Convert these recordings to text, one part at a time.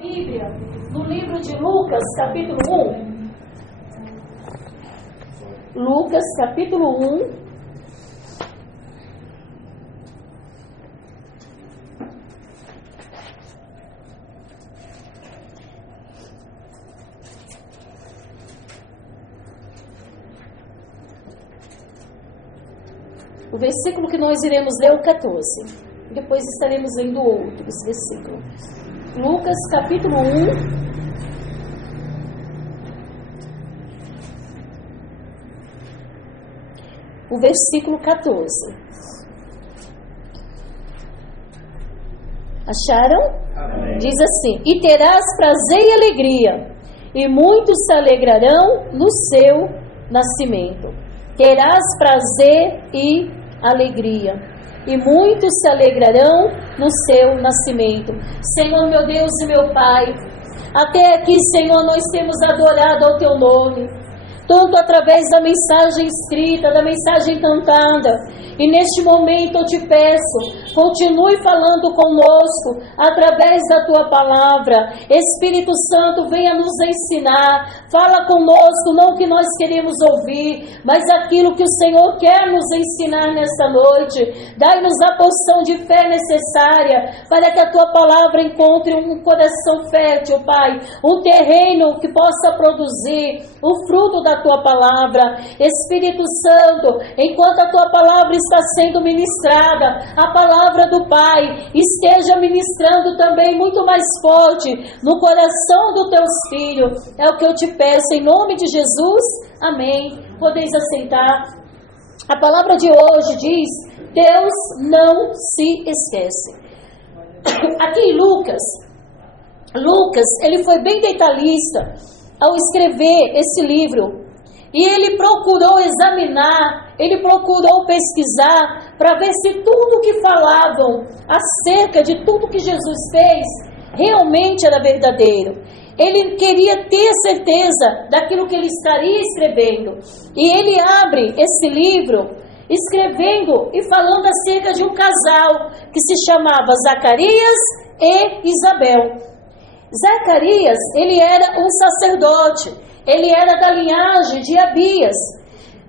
Bíblia, no livro de Lucas, capítulo 1. Lucas, capítulo 1. O versículo que nós iremos ler é o 14. Depois estaremos lendo outros versículos. Lucas, capítulo 1. O versículo 14. Acharam? Amém. Diz assim: E terás prazer e alegria, e muitos se alegrarão no seu nascimento. Terás prazer e alegria, e muitos se alegrarão no seu nascimento. Senhor, meu Deus e meu Pai, até aqui, Senhor, nós temos adorado ao Teu nome, tanto através da mensagem escrita, da mensagem cantada. E neste momento eu te peço, continue falando conosco através da Tua palavra. Espírito Santo, venha nos ensinar. Fala conosco, não o que nós queremos ouvir, mas aquilo que o Senhor quer nos ensinar nesta noite. Dai-nos a porção de fé necessária para que a Tua palavra encontre um coração fértil, Pai. Um terreno que possa produzir o fruto da Tua palavra. Espírito Santo, enquanto a Tua palavra está sendo ministrada, a palavra do Pai esteja ministrando também muito mais forte no coração dos Teus filhos. É o que eu te peço em nome de Jesus. Amém. Podeis assentar. A palavra de hoje diz: Deus não se esquece. Aqui em Lucas, ele foi bem detalhista ao escrever esse livro. E ele procurou examinar, ele procurou pesquisar para ver se tudo que falavam acerca de tudo que Jesus fez realmente era verdadeiro. Ele queria ter certeza daquilo que ele estaria escrevendo. E ele abre esse livro escrevendo e falando acerca de um casal que se chamava Zacarias e Isabel. Zacarias, ele era um sacerdote. Ele era da linhagem de Abias.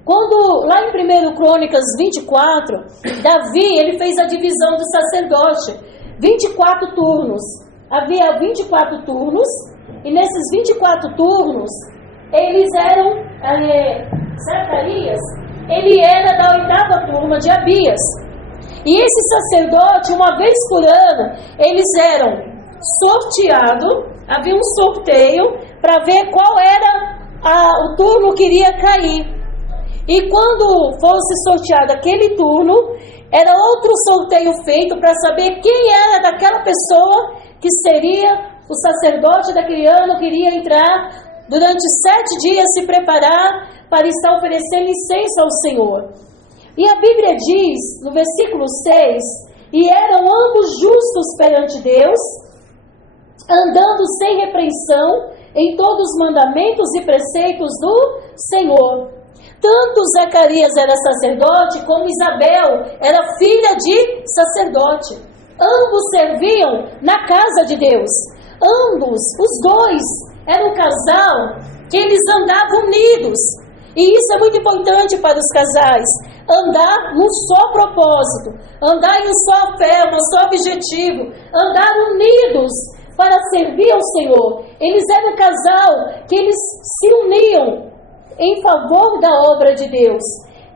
Quando, lá em 1 Crônicas 24, Davi, ele fez a divisão do sacerdote. 24 turnos. Havia 24 turnos, e nesses 24 turnos, eles eram, Zacarias, ele era da 8ª turma de Abias. E esse sacerdote, uma vez por ano, eles eram sorteados, havia um sorteio, para ver qual era o turno que iria cair. E quando fosse sorteado aquele turno, era outro sorteio feito para saber quem era daquela pessoa que seria o sacerdote daquele ano, que iria entrar durante 7 dias, se preparar para estar oferecendo incenso ao Senhor. E a Bíblia diz, no versículo 6, e eram ambos justos perante Deus, andando sem repreensão em todos os mandamentos e preceitos do Senhor. Tanto Zacarias era sacerdote, como Isabel era filha de sacerdote. Ambos serviam na casa de Deus. Ambos, os dois, eram um casal que eles andavam unidos. E isso é muito importante para os casais. Andar num só propósito, andar em um só fé, um só objetivo, andar unidos para servir ao Senhor. Eles eram um casal que eles se uniam em favor da obra de Deus.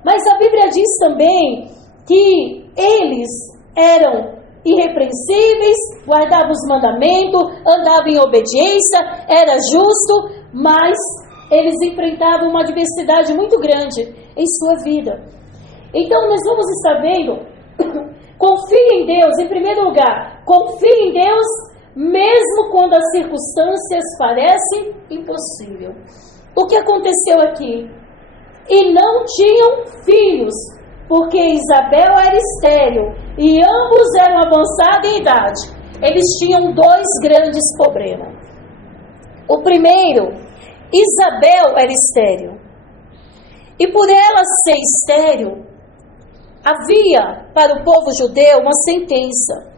Mas a Bíblia diz também que eles eram irrepreensíveis, guardavam os mandamentos, andavam em obediência, era justo, mas eles enfrentavam uma adversidade muito grande em sua vida. Então nós vamos estar vendo, confie em Deus, em primeiro lugar, confie em Deus, mesmo quando as circunstâncias parecem impossíveis. O que aconteceu aqui? E não tinham filhos, porque Isabel era estéril e ambos eram avançados em idade. Eles tinham 2 grandes problemas. O primeiro, Isabel era estéril. E por ela ser estéril, havia para o povo judeu uma sentença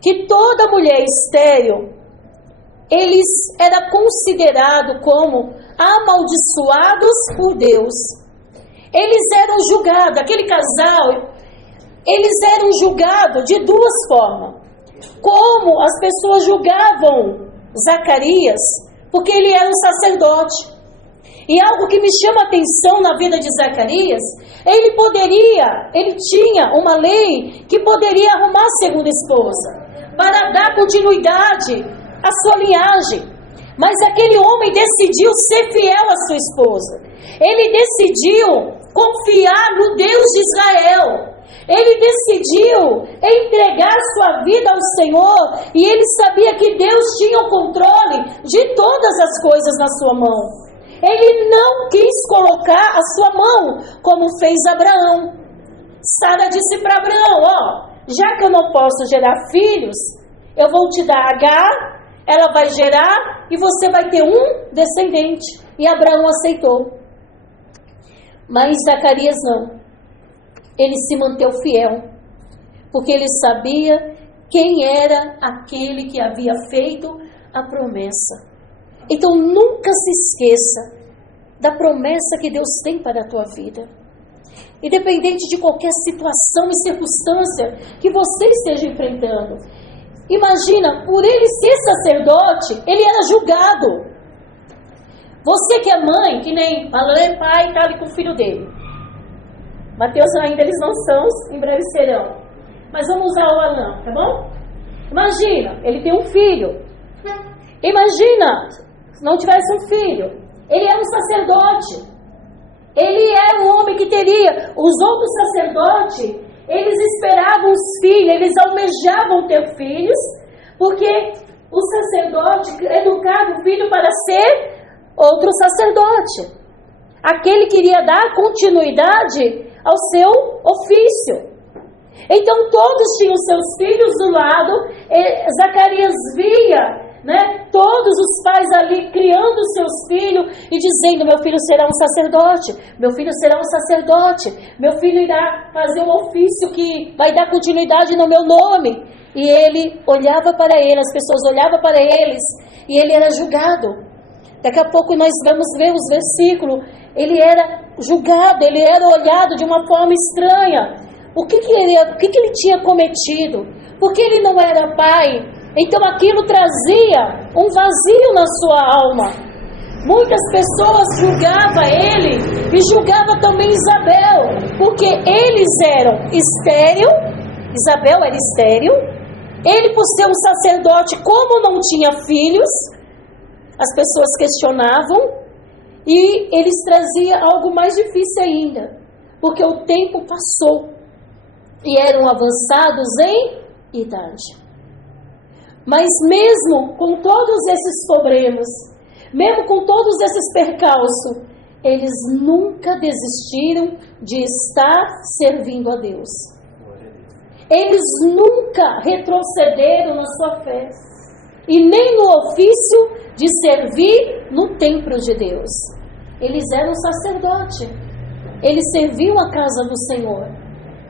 que toda mulher estéril eles eram considerados como amaldiçoados por Deus. Eles eram julgados, aquele casal, eles eram julgados de duas formas. Como as pessoas julgavam Zacarias, porque ele era um sacerdote. E algo que me chama a atenção na vida de Zacarias, ele tinha uma lei que poderia arrumar a segunda esposa, para dar continuidade à sua linhagem. Mas aquele homem decidiu ser fiel à sua esposa. Ele decidiu confiar no Deus de Israel. Ele decidiu entregar sua vida ao Senhor, e ele sabia que Deus tinha o controle de todas as coisas na sua mão. Ele não quis colocar a sua mão, como fez Abraão. Sara disse para Abraão, já que eu não posso gerar filhos, eu vou te dar Agar, ela vai gerar e você vai ter um descendente. E Abraão aceitou. Mas Zacarias não. Ele se manteve fiel, porque ele sabia quem era aquele que havia feito a promessa. Então nunca se esqueça da promessa que Deus tem para a tua vida. Independente de qualquer situação e circunstância que você esteja enfrentando. Imagina, por ele ser sacerdote, ele era julgado. Você que é mãe, que nem Alan é pai, está ali com o filho dele. Mateus ainda eles não são, em breve serão. Mas vamos usar o Alan, tá bom? Imagina, ele tem um filho. Imagina, se não tivesse um filho. Ele era um sacerdote. Ele era um homem que teria. Os outros sacerdotes, eles esperavam os filhos, eles almejavam ter filhos, porque o sacerdote educava o filho para ser outro sacerdote. Aquele queria dar continuidade ao seu ofício. Então todos tinham seus filhos do lado. Zacarias via, todos os pais ali criando seus filhos e dizendo: meu filho será um sacerdote, meu filho será um sacerdote, meu filho irá fazer um ofício que vai dar continuidade no meu nome. E ele olhava para ele, as pessoas olhavam para eles, e ele era julgado. Daqui a pouco nós vamos ver os versículos. Ele era julgado, ele era olhado de uma forma estranha. O que ele tinha cometido? Porque ele não era pai. Então aquilo trazia um vazio na sua alma. Muitas pessoas julgavam ele e julgavam também Isabel, porque eles eram estéril. Isabel era estéril. Ele, por ser um sacerdote, como não tinha filhos, as pessoas questionavam, e eles traziam algo mais difícil ainda, porque o tempo passou e eram avançados em idade. Mas mesmo com todos esses problemas, mesmo com todos esses percalços, eles nunca desistiram de estar servindo a Deus. Eles nunca retrocederam na sua fé, e nem no ofício de servir no templo de Deus. Eles eram sacerdote. Eles serviam a casa do Senhor.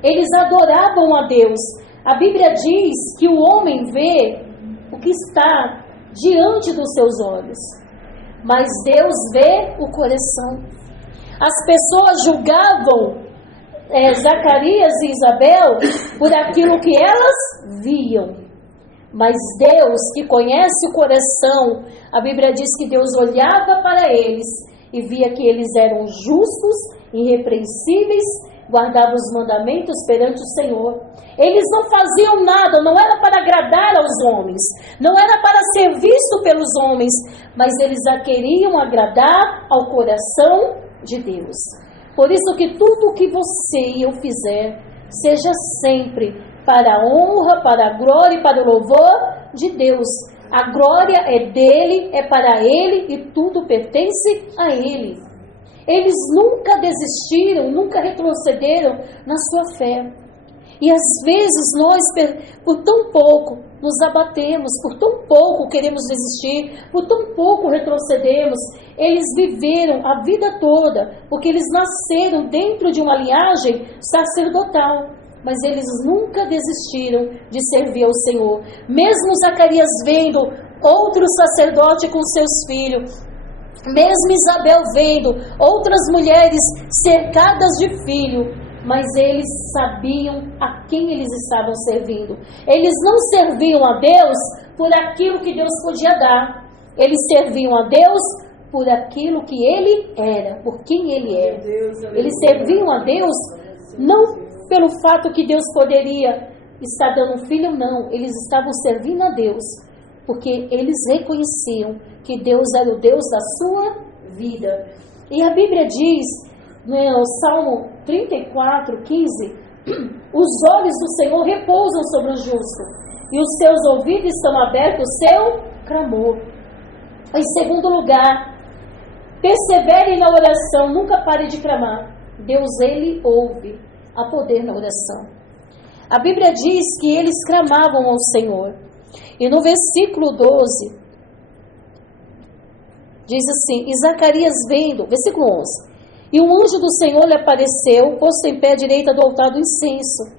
Eles adoravam a Deus. A Bíblia diz que o homem vê o que está diante dos seus olhos, mas Deus vê o coração. As pessoas julgavam Zacarias e Isabel por aquilo que elas viam. Mas Deus, que conhece o coração, a Bíblia diz que Deus olhava para eles e via que eles eram justos, irrepreensíveis, guardavam os mandamentos perante o Senhor. Eles não faziam nada, não era para agradar aos homens, não era para ser visto pelos homens, mas eles queriam agradar ao coração de Deus. Por isso que tudo o que você e eu fizer, seja sempre para a honra, para a glória e para o louvor de Deus. A glória é dele, é para ele, e tudo pertence a ele. Eles nunca desistiram, nunca retrocederam na sua fé. E às vezes nós, por tão pouco, nos abatemos, por tão pouco queremos desistir, por tão pouco retrocedemos. Eles viveram a vida toda, porque eles nasceram dentro de uma linhagem sacerdotal. Mas eles nunca desistiram de servir ao Senhor. Mesmo Zacarias vendo outro sacerdote com seus filhos. Mesmo Isabel vendo outras mulheres cercadas de filho, mas eles sabiam a quem eles estavam servindo. Eles não serviam a Deus por aquilo que Deus podia dar. Eles serviam a Deus por aquilo que Ele era, por quem Ele era. Eles serviam a Deus não pelo fato que Deus poderia estar dando um filho, não. Eles estavam servindo a Deus porque eles reconheciam que Deus era o Deus da sua vida. E a Bíblia diz, no Salmo 34, 15, os olhos do Senhor repousam sobre o justo, e os seus ouvidos estão abertos ao seu clamor. Em segundo lugar, persevere na oração, nunca pare de clamar. Deus, Ele ouve, há poder na oração. A Bíblia diz que eles clamavam ao Senhor. E no versículo 12, diz assim, e Zacarias vendo, versículo 11, e um anjo do Senhor lhe apareceu, posto em pé à direita do altar do incenso.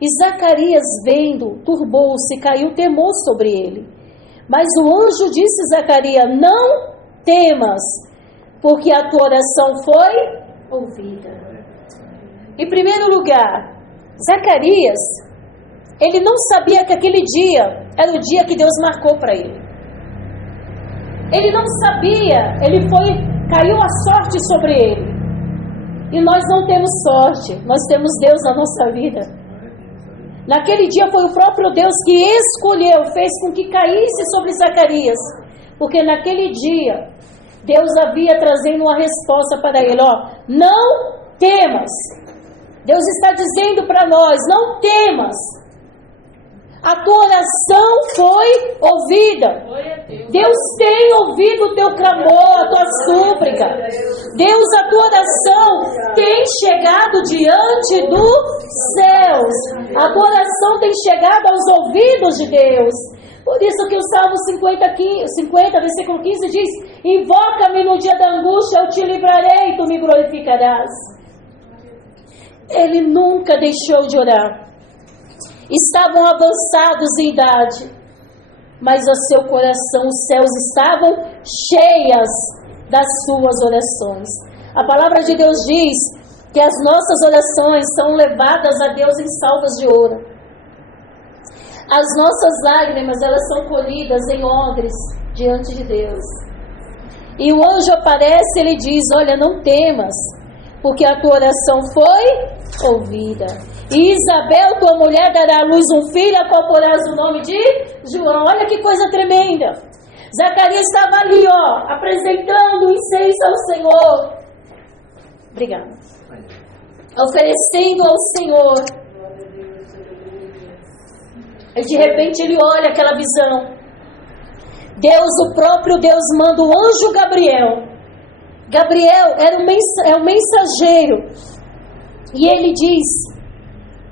E Zacarias vendo, turbou-se, caiu temor sobre ele. Mas o anjo disse a Zacarias, não temas, porque a tua oração foi ouvida. Em primeiro lugar, Zacarias, ele não sabia que aquele dia era o dia que Deus marcou para ele. Ele não sabia, caiu a sorte sobre ele. E nós não temos sorte, nós temos Deus na nossa vida. Naquele dia foi o próprio Deus que escolheu, fez com que caísse sobre Zacarias. Porque naquele dia, Deus havia trazendo uma resposta para ele, não temas. Deus está dizendo para nós, não temas. A tua oração foi ouvida. Deus tem ouvido o teu clamor, a tua súplica. Deus, a tua oração tem chegado diante dos céus. A tua oração tem chegado aos ouvidos de Deus. Por isso que o Salmo 50, versículo 15 diz, invoca-me no dia da angústia, eu te livrarei e tu me glorificarás. Ele nunca deixou de orar. Estavam avançados em idade, mas o seu coração, os céus estavam cheias das suas orações. A palavra de Deus diz que as nossas orações são levadas a Deus em salvas de ouro. As nossas lágrimas, elas são colhidas em odres diante de Deus. E o anjo aparece e ele diz, olha, não temas, porque a tua oração foi ouvida. E Isabel, tua mulher, dará à luz um filho, a qual porás o nome de João. Olha que coisa tremenda. Zacarias estava ali, apresentando o incenso ao Senhor. Obrigada. Oferecendo ao Senhor. E de repente ele olha aquela visão. Deus, o próprio Deus, manda o anjo Gabriel. Gabriel era um mensageiro. E ele diz,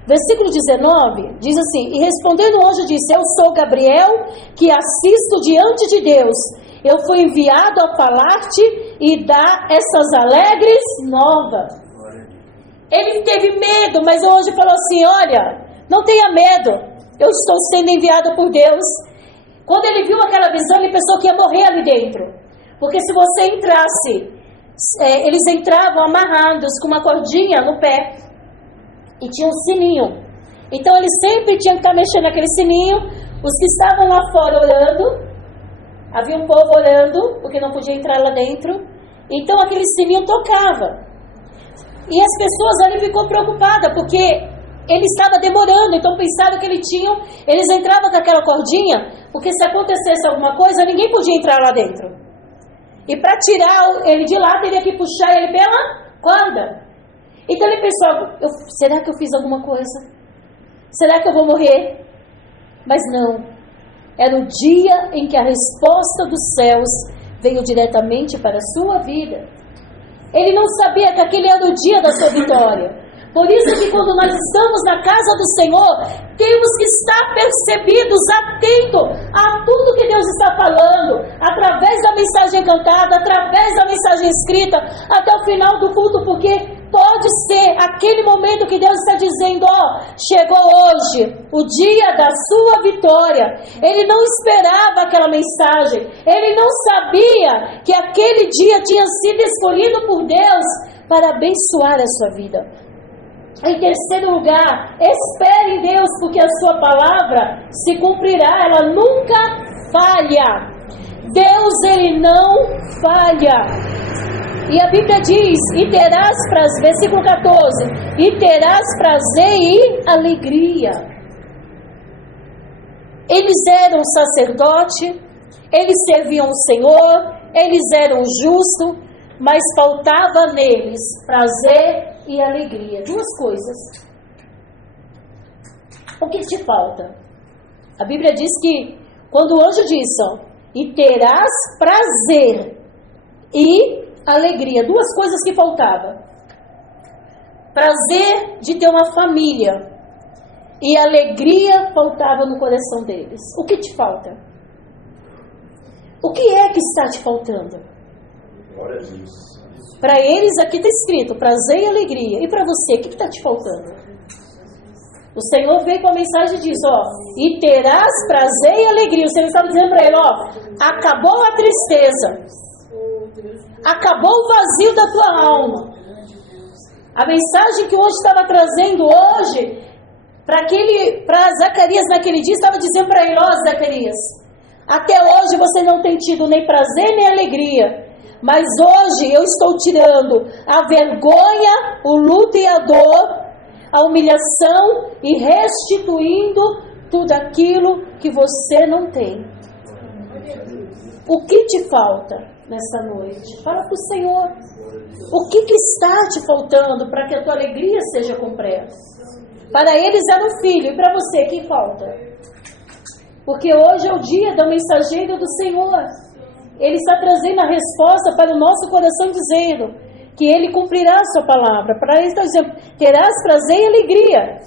versículo 19, diz assim, e respondendo o anjo disse, eu sou Gabriel, que assisto diante de Deus. Eu fui enviado a falar-te e dar essas alegres novas. Ele teve medo, mas o anjo falou assim, olha, não tenha medo, eu estou sendo enviado por Deus. Quando ele viu aquela visão, ele pensou que ia morrer ali dentro. Porque se você entrasse, eles entravam amarrados com uma cordinha no pé. E tinha um sininho. Então eles sempre tinham que estar mexendo naquele sininho. Os que estavam lá fora orando, havia um povo orando, porque não podia entrar lá dentro. Então aquele sininho tocava. E as pessoas ali ficou preocupadas, porque ele estava demorando. Então pensaram que eles entravam com aquela cordinha, porque se acontecesse alguma coisa, ninguém podia entrar lá dentro. E para tirar ele de lá, teria que puxar ele pela corda. Então ele pensou, será que eu fiz alguma coisa? Será que eu vou morrer? Mas não. Era o dia em que a resposta dos céus veio diretamente para a sua vida. Ele não sabia que aquele era o dia da sua vitória. Por isso que quando nós estamos na casa do Senhor, temos que estar percebidos, atentos a tudo que Deus está falando, através da mensagem cantada, através da mensagem escrita, até o final do culto, porque Pode ser aquele momento que Deus está dizendo, ó, chegou hoje, o dia da sua vitória. Ele não esperava aquela mensagem, ele não sabia que aquele dia tinha sido escolhido por Deus para abençoar a sua vida. Em terceiro lugar, espere em Deus, porque a sua palavra se cumprirá, ela nunca falha. Deus, ele não falha. E a Bíblia diz, e terás prazer, versículo 14, e terás prazer e alegria. Eles eram sacerdote, eles serviam o Senhor, eles eram justos, mas faltava neles prazer e alegria. Duas coisas. O que te falta? A Bíblia diz que, quando o anjo disse, ó, e terás prazer e alegria, duas coisas que faltavam. Prazer de ter uma família e alegria faltava no coração deles. O que te falta? O que é que está te faltando? Para eles aqui está escrito prazer e alegria. E para você, o que está te faltando? O Senhor veio com a mensagem e diz, ó, e terás prazer e alegria. O Senhor estava dizendo para ele, ó, acabou a tristeza. Acabou o vazio da tua alma. A mensagem que o anjo estava trazendo hoje para Zacarias naquele dia, estava dizendo para ele, ó, Zacarias, até hoje você não tem tido nem prazer nem alegria, mas hoje eu estou tirando a vergonha, o luto e a dor, a humilhação e restituindo tudo aquilo que você não tem. O que te falta nessa noite? Fala para o Senhor. O que está te faltando para que a tua alegria seja completa? Para eles era um filho, e para você, que falta? Porque hoje é o dia da mensageira do Senhor. Ele está trazendo a resposta para o nosso coração, dizendo que Ele cumprirá a sua palavra. Para Ele está dizendo, terás prazer e alegria.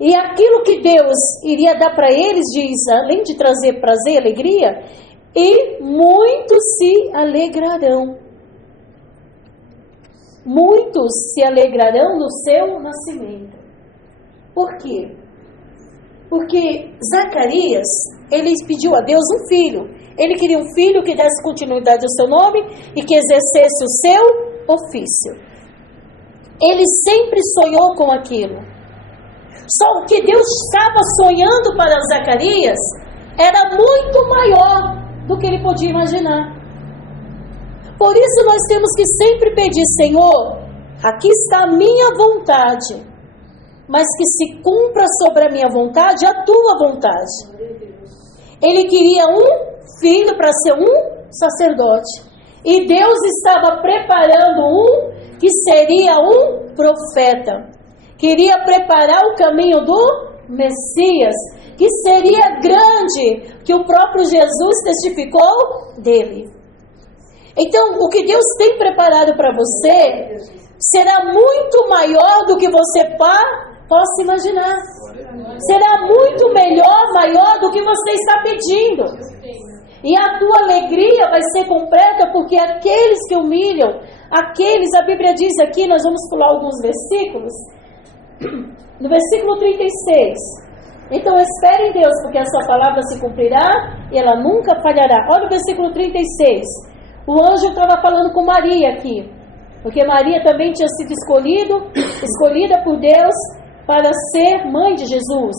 E aquilo que Deus iria dar para eles, diz, além de trazer prazer e alegria, e muitos se alegrarão. Muitos se alegrarão no seu nascimento. Por quê? Porque Zacarias, ele pediu a Deus um filho. Ele queria um filho que desse continuidade ao seu nome e que exercesse o seu ofício. Ele sempre sonhou com aquilo. Só que Deus estava sonhando para Zacarias era muito maior do que ele podia imaginar. Por isso nós temos que sempre pedir, Senhor, aqui está a minha vontade, mas que se cumpra sobre a minha vontade a tua vontade. Ele queria um filho para ser um sacerdote, e Deus estava preparando um que seria um profeta. Queria preparar o caminho do Messias, que seria grande, que o próprio Jesus testificou dele. Então, o que Deus tem preparado para você será muito maior do que você possa imaginar. Será muito melhor, maior do que você está pedindo. E a tua alegria vai ser completa, porque aqueles que humilham, aqueles, a Bíblia diz aqui, nós vamos pular alguns versículos, no versículo 36, então espere em Deus, porque a sua palavra se cumprirá e ela nunca falhará. Olha o versículo 36, o anjo estava falando com Maria aqui, porque Maria também tinha sido escolhida por Deus para ser mãe de Jesus.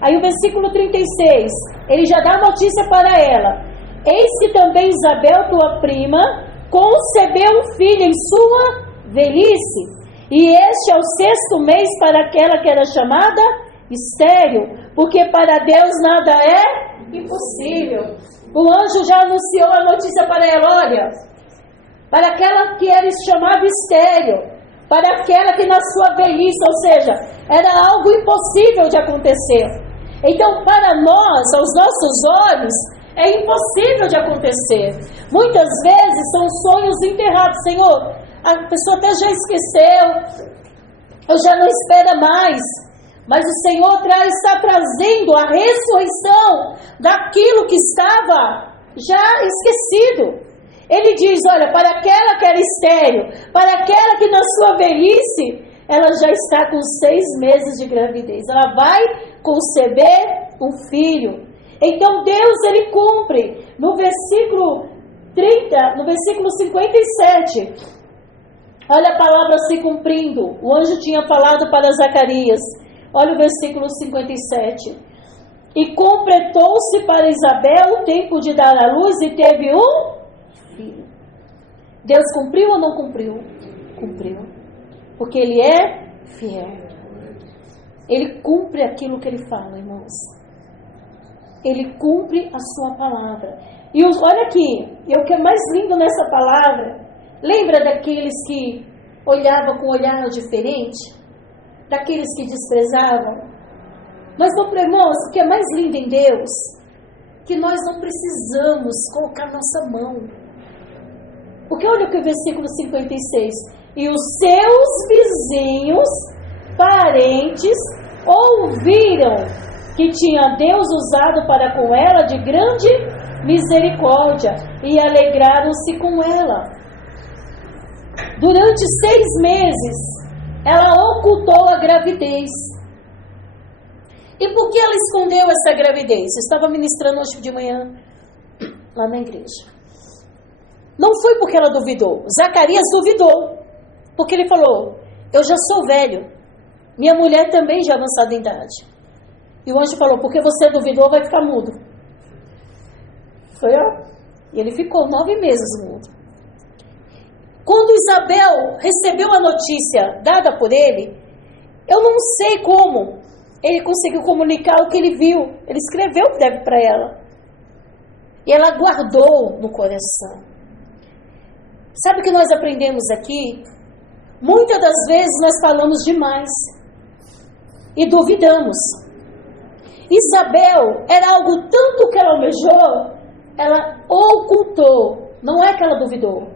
Aí o versículo 36, ele já dá notícia para ela, eis que também Isabel, tua prima, concebeu um filho em sua velhice, e este é o 6º mês para aquela que era chamada estéril, porque para Deus nada é impossível. O anjo já anunciou a notícia para ela, olha, para aquela que era chamada estéril, para aquela que na sua velhice, ou seja, era algo impossível de acontecer. Então, para nós, aos nossos olhos, é impossível de acontecer. Muitas vezes são sonhos enterrados. Senhor, a pessoa até já esqueceu, eu já não espero mais. Mas o Senhor está trazendo a ressurreição daquilo que estava já esquecido. Ele diz, olha, para aquela que era estéril, para aquela que na sua velhice, ela já está com 6 meses de gravidez. Ela vai conceber um filho. Então Deus, ele cumpre. No versículo 30, no versículo 57, olha a palavra se cumprindo. O anjo tinha falado para Zacarias. Olha o versículo 57. E completou-se para Isabel o tempo de dar à luz e teve um filho. Deus cumpriu ou não cumpriu? Cumpriu. Porque Ele é fiel. Ele cumpre aquilo que Ele fala, irmãos. Ele cumpre a sua palavra. E olha aqui, o que é mais lindo nessa palavra, lembra daqueles que olhavam com um olhar diferente? Daqueles que desprezavam? Nós não, irmãos, o que é mais lindo em Deus, que nós não precisamos colocar nossa mão. Porque olha o que o versículo 56, e os seus vizinhos, parentes, ouviram que tinha Deus usado para com ela de grande misericórdia e alegraram-se com ela. Durante 6 meses, ela ocultou a gravidez. E por que ela escondeu essa gravidez? Eu estava ministrando hoje de manhã lá na igreja. Não foi porque ela duvidou. Zacarias duvidou. Porque ele falou, eu já sou velho. Minha mulher também já avançada em idade. E o anjo falou, porque você duvidou, vai ficar mudo. Foi, ó. E ele ficou 9 meses mudo. Quando Isabel recebeu a notícia dada por ele, eu não sei como ele conseguiu comunicar o que ele viu. Ele escreveu o que deve para ela. E ela guardou no coração. Sabe o que nós aprendemos aqui? Muitas das vezes nós falamos demais e duvidamos. Isabel era algo tanto que ela almejou, ela ocultou. Não é que ela duvidou.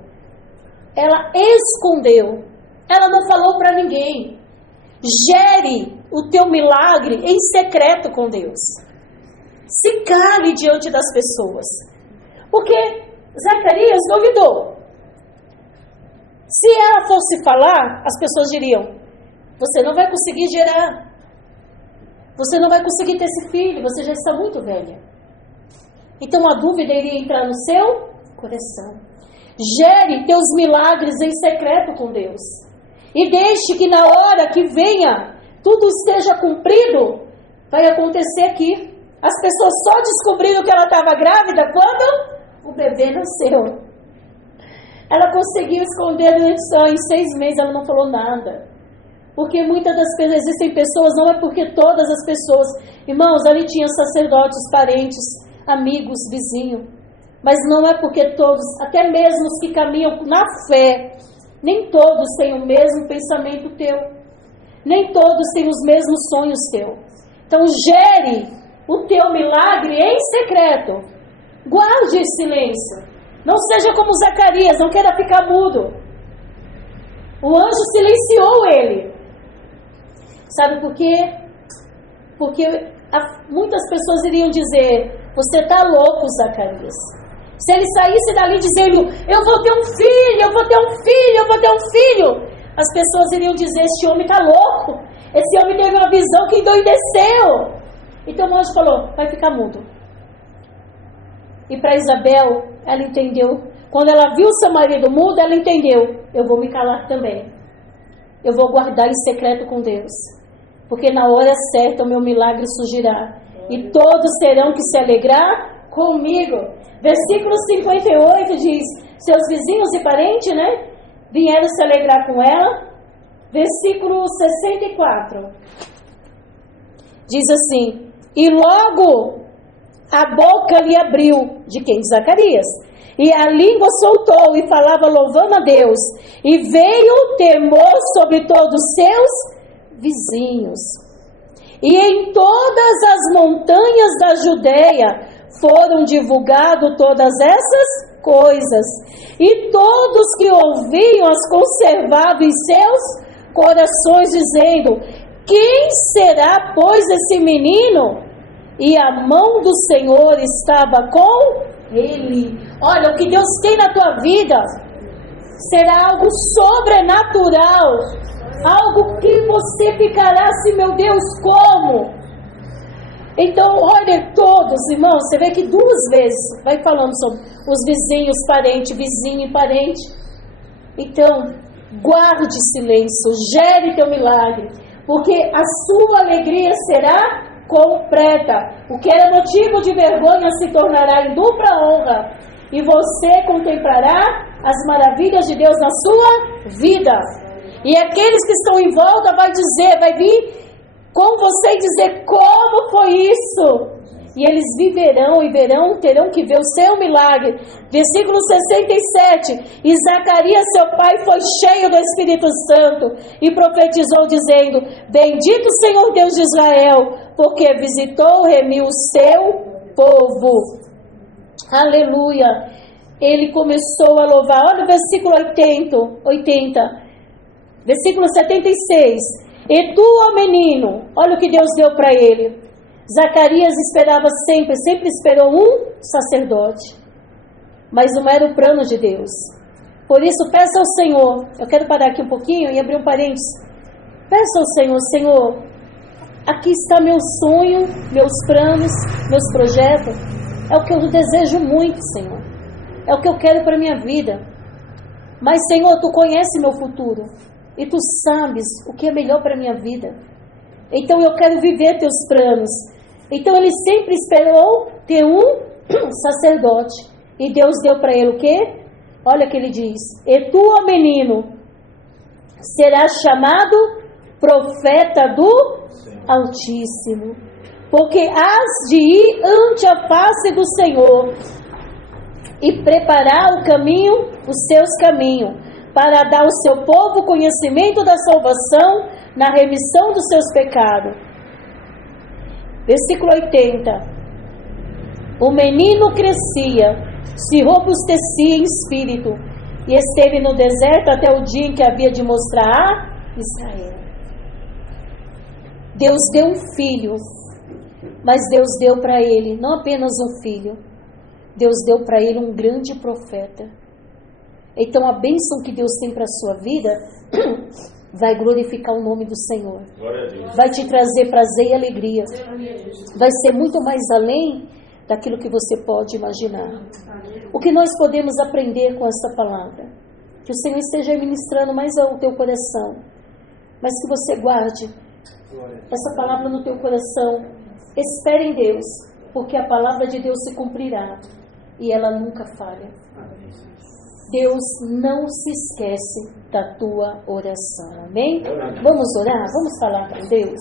Ela escondeu. Ela não falou para ninguém. Gere o teu milagre em secreto com Deus. Se cale diante das pessoas. Porque Zacarias duvidou. Se ela fosse falar, as pessoas diriam, você não vai conseguir gerar. Você não vai conseguir ter esse filho, você já está muito velha. Então a dúvida iria entrar no seu coração. Gere teus milagres em secreto com Deus. E deixe que na hora que venha, tudo esteja cumprido, vai acontecer aqui. As pessoas só descobriram que ela estava grávida quando o bebê nasceu. Ela conseguiu esconder em 6 meses, ela não falou nada. Porque muitas das vezes existem pessoas, não é porque todas as pessoas, irmãos, ali tinha sacerdotes, parentes, amigos, vizinhos, mas não é porque todos, até mesmo os que caminham na fé, nem todos têm o mesmo pensamento teu, nem todos têm os mesmos sonhos teu. Então gere o teu milagre em secreto, guarde em silêncio, não seja como Zacarias, não queira ficar mudo. O anjo silenciou ele. Sabe por quê? Porque muitas pessoas iriam dizer, você está louco, Zacarias. Se ele saísse dali dizendo, eu vou ter um filho, eu vou ter um filho, eu vou ter um filho, as pessoas iriam dizer, este homem está louco, esse homem teve uma visão que endoideceu. Então o anjo falou, vai ficar mudo. E para Isabel, ela entendeu, quando ela viu seu marido mudo, ela entendeu, eu vou me calar também. Eu vou guardar em secreto com Deus. Porque na hora certa o meu milagre surgirá. E todos terão que se alegrar comigo. Versículo 58 diz, seus vizinhos e parentes, né? Vieram se alegrar com ela. Versículo 64. Diz assim, e logo a boca lhe abriu, de quem? De Zacarias. E a língua soltou e falava louvando a Deus. E veio o temor sobre todos os seus vizinhos. E em todas as montanhas da Judeia foram divulgadas todas essas coisas. E todos que ouviam as conservavam em seus corações, dizendo, quem será, pois, esse menino? E a mão do Senhor estava com ele. Olha, o que Deus tem na tua vida será algo sobrenatural, algo que você ficará assim, meu Deus, como? Então, olha, todos, irmãos, você vê que 2 vezes vai falando sobre os vizinhos, parente, vizinho e parente. Então, guarde silêncio, gere teu milagre, porque a sua alegria será completa. O que era motivo de vergonha se tornará em dupla honra, e você contemplará as maravilhas de Deus na sua vida. E aqueles que estão em volta vai vir com você e dizer como foi isso. E eles viverão e terão que ver o seu milagre. Versículo 67. E Zacarias, seu pai, foi cheio do Espírito Santo e profetizou dizendo: bendito o Senhor Deus de Israel, porque visitou e remiu o seu povo. Aleluia. Ele começou a louvar. Olha o versículo 80. Versículo 76. E tu, ó menino, olha o que Deus deu para ele. Zacarias esperava sempre esperou um sacerdote. Mas não era o plano de Deus. Por isso, peça ao Senhor. Eu quero parar aqui um pouquinho e abrir um parênteses. Peça ao Senhor: Senhor, aqui está meu sonho, meus planos, meus projetos. É o que eu desejo muito, Senhor. É o que eu quero para a minha vida. Mas, Senhor, Tu conheces meu futuro. E Tu sabes o que é melhor para a minha vida. Então eu quero viver Teus planos. Então ele sempre esperou ter um sacerdote. E Deus deu para ele o quê? Olha o que ele diz: e tu, ó menino, serás chamado profeta do Altíssimo, porque hás de ir ante a face do Senhor e preparar o caminho, os seus caminhos, para dar ao seu povo conhecimento da salvação na remissão dos seus pecados. Versículo 80. O menino crescia, se robustecia em espírito, e esteve no deserto até o dia em que havia de mostrar a Israel. Deus deu um filho, mas Deus deu para ele não apenas um filho, Deus deu para ele um grande profeta. Então a bênção que Deus tem para a sua vida vai glorificar o nome do Senhor, vai te trazer prazer e alegria, vai ser muito mais além daquilo que você pode imaginar. O que nós podemos aprender com essa palavra? Que o Senhor esteja ministrando mais ao teu coração, mas que você guarde essa palavra no teu coração. Espere em Deus, porque a palavra de Deus se cumprirá e ela nunca falha. Deus não se esquece da tua oração. Amém? Vamos orar? Vamos falar com Deus?